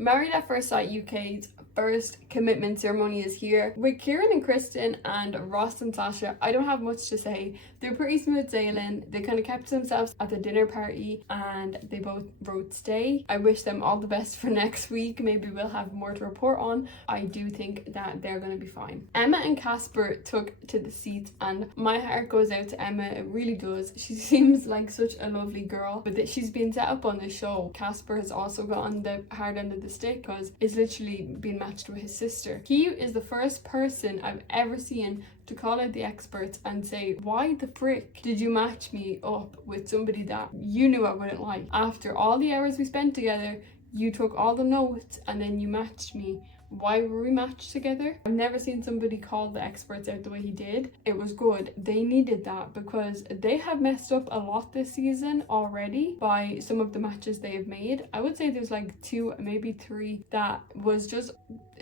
Married at First Sight UK's first commitment ceremony is here. With Kieran and Kristen and Ross and Sasha, I don't have much to say. They're pretty smooth sailing. They kind of kept themselves at the dinner party and they both wrote stay. I wish them all the best for next week. Maybe we'll have more to report on. I do think that they're going to be fine. Emma and Casper took to the seats and my heart goes out to Emma. It really does. She seems like such a lovely girl, but that she's been set up on the show. Casper has also gotten the hard end of the stick because it's literally been matched with his sister. He is the first person I've ever seen to call out the experts and say, why the frick did you match me up with somebody that you knew I wouldn't like? After all the hours we spent together, you took all the notes and then you matched me. Why were we matched together? I've never seen somebody call the experts out the way he did. It was good. They needed that because they have messed up a lot this season already by some of the matches they have made. I would say there's like 2, maybe 3 that was just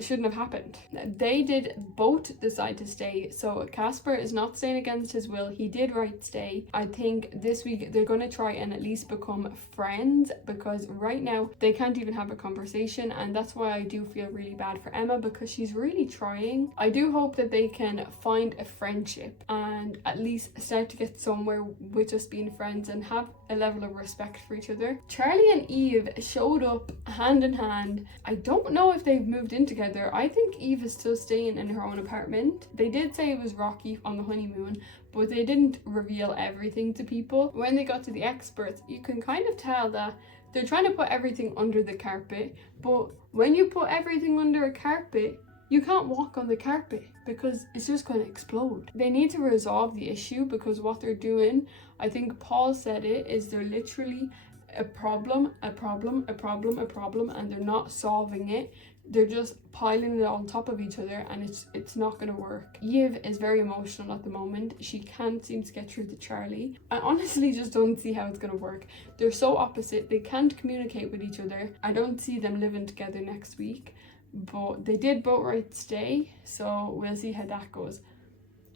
shouldn't have happened. They did both decide to stay, so Casper is not staying against his will. He did right stay. I think this week they're going to try and at least become friends because right now they can't even have a conversation, and that's why I do feel really bad for Emma because she's really trying. I do hope that they can find a friendship and at least start to get somewhere with just being friends and have a level of respect for each other. Charlie and Eve showed up hand in hand. I don't know if they've moved in together. I think Eve is still staying in her own apartment. They did say it was rocky on the honeymoon, but they didn't reveal everything to people. When they got to the experts, you can kind of tell that they're trying to put everything under the carpet, but when you put everything under a carpet, you can't walk on the carpet because it's just going to explode. They need to resolve the issue because what they're doing, I think Paul said it, is they're literally a problem, and they're not solving it. They're just piling it on top of each other and it's not going to work. Eve is very emotional at the moment. She can't seem to get through to Charlie. I honestly just don't see how it's going to work. They're so opposite. They can't communicate with each other. I don't see them living together next week, but they did both right stay, so we'll see how that goes.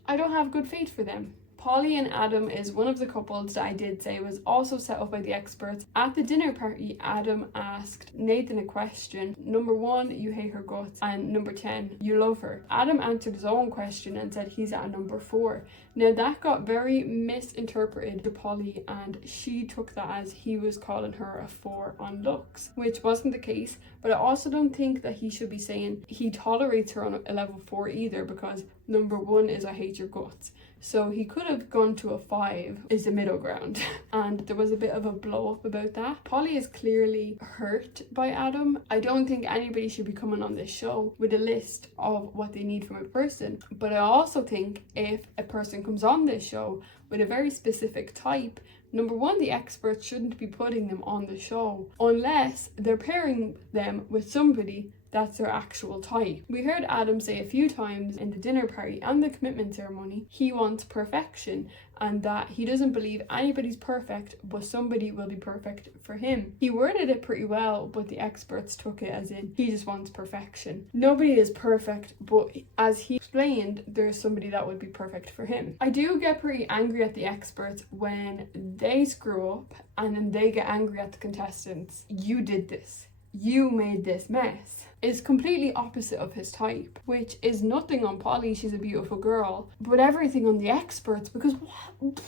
I don't have good faith for them. Polly and Adam is one of the couples that I did say was also set up by the experts. At the dinner party, Adam asked Nathan a question. Number 1, you hate her guts, and number 10, you love her. Adam answered his own question and said he's at a number 4. Now that got very misinterpreted to Polly and she took that as he was calling her a 4 on looks, which wasn't the case. But I also don't think that he should be saying he tolerates her on a level 4 either, because number 1 is I hate your guts. So he could have gone to a 5 is the middle ground. And there was a bit of a blow up about that. Polly is clearly hurt by Adam. I don't think anybody should be coming on this show with a list of what they need from a person. But I also think if a person comes on this show with a very specific type, number 1, the experts shouldn't be putting them on the show unless they're pairing them with somebody that's their actual type. We heard Adam say a few times in the dinner party and the commitment ceremony he wants perfection and that he doesn't believe anybody's perfect, but somebody will be perfect for him. He worded it pretty well, but the experts took it as in he just wants perfection. Nobody is perfect, but as he explained, there's somebody that would be perfect for him. I do get pretty angry at the experts when they screw up and then they get angry at the contestants. You did this. You made this mess. Is completely opposite of his type, which is nothing on Polly, she's a beautiful girl, but everything on the experts, because what?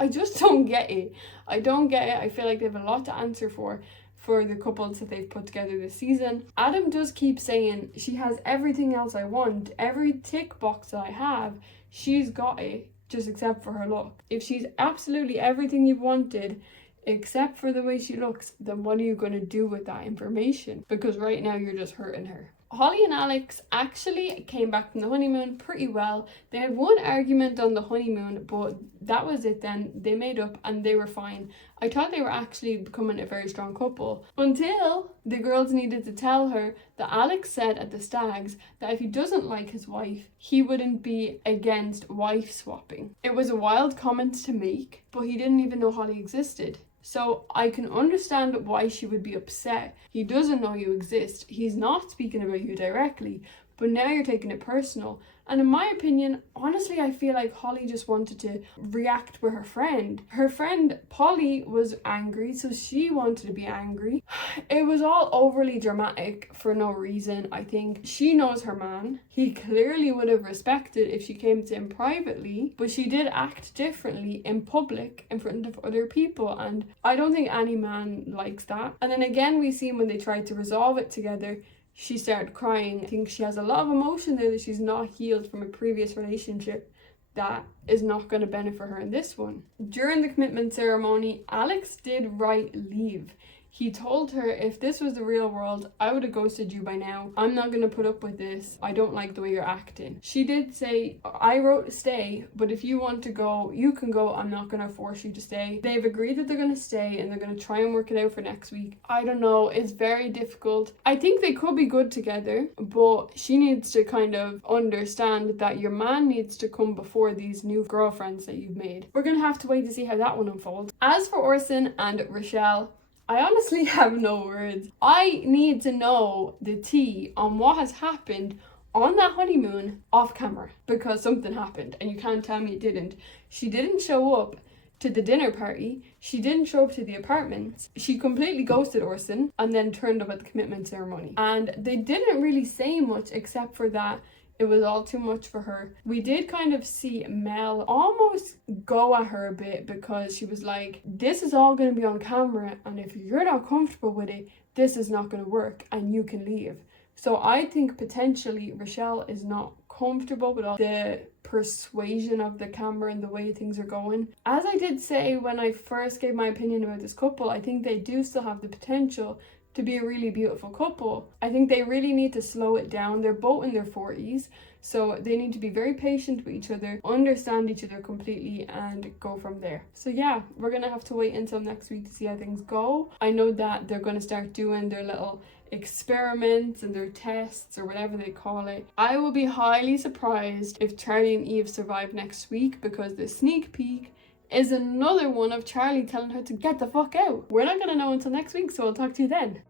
I just don't get it. I don't get it. I feel like they have a lot to answer for the couples that they've put together this season. Adam does keep saying she has everything else I want, every tick box that I have, she's got it, just except for her look. If she's absolutely everything you've wanted, except for the way she looks, then what are you going to do with that information? Because right now you're just hurting her. Holly and Alex actually came back from the honeymoon pretty well. They had one argument on the honeymoon, but that was it then. They made up and they were fine. I thought they were actually becoming a very strong couple until the girls needed to tell her that Alex said at the stags that if he doesn't like his wife, he wouldn't be against wife swapping. It was a wild comment to make, but he didn't even know Holly existed. So I can understand why she would be upset. He doesn't know you exist. He's not speaking about you directly, but now you're taking it personal. And in my opinion, honestly, I feel like Holly just wanted to react with her friend. Her friend Polly was angry, so she wanted to be angry. It was all overly dramatic for no reason. I think she knows her man. He clearly would have respected if she came to him privately, but she did act differently in public in front of other people, and I don't think any man likes that. And then again, we see when they tried to resolve it together, she started crying. I think she has a lot of emotion there that she's not healed from a previous relationship that is not going to benefit her in this one. During the commitment ceremony, Alex did write leave. He told her, if this was the real world, I would have ghosted you by now. I'm not going to put up with this. I don't like the way you're acting. She did say, I wrote stay, but if you want to go, you can go. I'm not going to force you to stay. They've agreed that they're going to stay and they're going to try and work it out for next week. I don't know. It's very difficult. I think they could be good together, but she needs to kind of understand that your man needs to come before these new girlfriends that you've made. We're going to have to wait to see how that one unfolds. As for Orson and Rochelle, I honestly have no words. I need to know the tea on what has happened on that honeymoon off camera, because something happened and you can't tell me it didn't. She didn't show up to the dinner party. She didn't show up to the apartments. She completely ghosted Orson and then turned up at the commitment ceremony. And they didn't really say much except for that it was all too much for her. We did kind of see Mel almost go at her a bit, because she was like, this is all going to be on camera, and if you're not comfortable with it, this is not going to work and you can leave. So I think potentially Rochelle is not comfortable with all the persuasion of the camera and the way things are going. As I did say when I first gave my opinion about this couple, I think they do still have the potential to be a really beautiful couple. I think they really need to slow it down. They're both in their 40s, so they need to be very patient with each other, understand each other completely, and go from there. So yeah, we're gonna have to wait until next week to see how things go. I know that they're gonna start doing their little experiments and their tests or whatever they call it. I will be highly surprised if Charlie and Eve survive next week, because the sneak peek is another one of Charlie telling her to get the fuck out. We're not gonna know until next week, so I'll talk to you then.